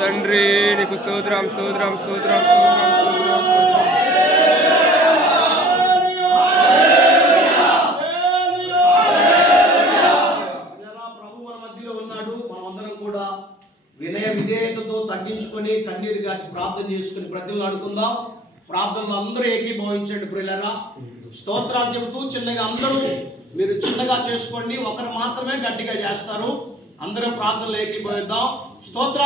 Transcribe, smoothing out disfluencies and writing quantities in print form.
తండ్రి నీకు స్తోత్రం స్తోత్రం స్తోత్రం ప్రభు మన మధ్యలో ఉన్నాడు. మనమందరం కూడా వినయ విధేయతతో తగ్గించుకొని కన్నీరు గాచి ప్రార్థన చేసుకుని ప్రతిమలు అడుగుకుందాం. ప్రార్థనలు అందరూ ఏకీభవించండి ప్రియులారా. స్తోత్రాలు చెబుతూ చిన్నగా అందరూ మీరు చిన్నగా చేసుకోండి. ఒకరు మాత్రమే గట్టిగా చేస్తారు. అందరూ ప్రార్థనలు ఏకీభవిద్దాం. స్తోత్ర